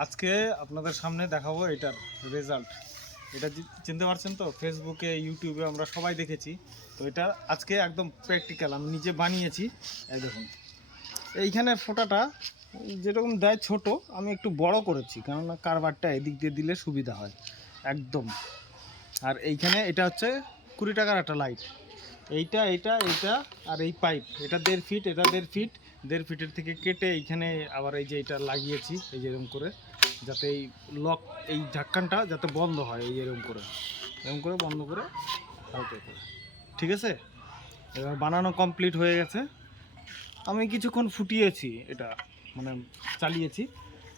আজকে আপনাদের সামনে দেখাবো এটার রেজাল্ট। এটা চিনতে পারছেন তো, ফেসবুকে ইউটিউবে আমরা সবাই দেখেছি। তো এটা আজকে একদম প্র্যাকটিক্যাল, আমি নিজে বানিয়েছি। এই দেখুন, এইখানের ফোঁটাটা যেরকম দেয় ছোট, আমি একটু বড় করেছি, কেননা কারবারটা এদিক দিয়ে দিলে সুবিধা হয় একদম। আর এইখানে এটা হচ্ছে 20 টাকার একটা লাইট। এইটা এইটা এইটা আর এই পাইপ, এটা 1.5 ফিট, এটা 1.5 ফিট। 1.5 ফিটের থেকে কেটে এইখানে আবার এই যে এটা লাগিয়েছি, এই যে এরকম করে, যাতে এই লক, এই ঢাক্কানটা যাতে বন্ধ হয়, এই এরকম করে বন্ধ করে হালকা করে। ঠিক আছে, এবার বানানো কমপ্লিট হয়ে গেছে। আমি কিছুক্ষণ ফুটিয়েছি, এটা মানে চালিয়েছি।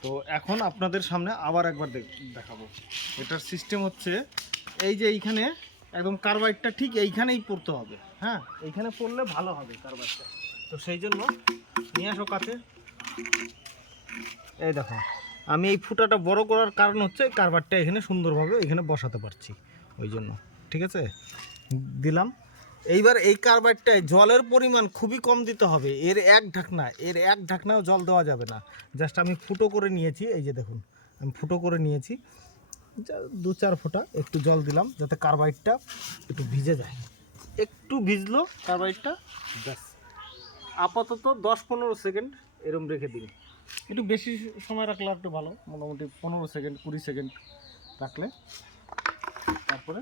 তো এখন আপনাদের সামনে আবার একবার দেখাবো। এটার সিস্টেম হচ্ছে এই যে এইখানে একদম কার্বাইডটা ঠিক এইখানেই পড়তে হবে। হ্যাঁ, এইখানে পড়লে ভালো হবে কার্বাইডটা। তো সেই জন্য নিয়ে আসো কাছে। এই দেখো, আমি এই ফুটাটা বড় করার কারণ হচ্ছে কার্বাইডটা এখানে সুন্দরভাবে এখানে বসাতে পারছি, ওই জন্য। ঠিক আছে, দিলাম। এইবার এই কার্বাইডটায় জলের পরিমাণ খুবই কম দিতে হবে। এর এক ঢাকনাও জল দেওয়া যাবে না। জাস্ট আমি ফুটো করে নিয়েছি, এই যে দেখুন, আমি ফুটো করে নিয়েছি, 2-4 ফোঁটা একটু জল দিলাম যাতে কার্বাইডটা একটু ভিজে যায়। একটু ভিজলো কার্বাইডটা, ব্যাস। আপাতত 10-15 সেকেন্ড এরম রেখে দিন। একটু বেশি সময় রাখলে একটু ভালো, মোটামুটি 15 সেকেন্ড 20 সেকেন্ড রাখলে। তারপরে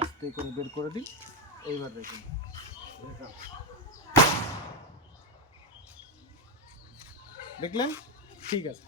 আস্তে করে বের করে দিই। এইবার দেখুন, দেখলেন? ঠিক আছে।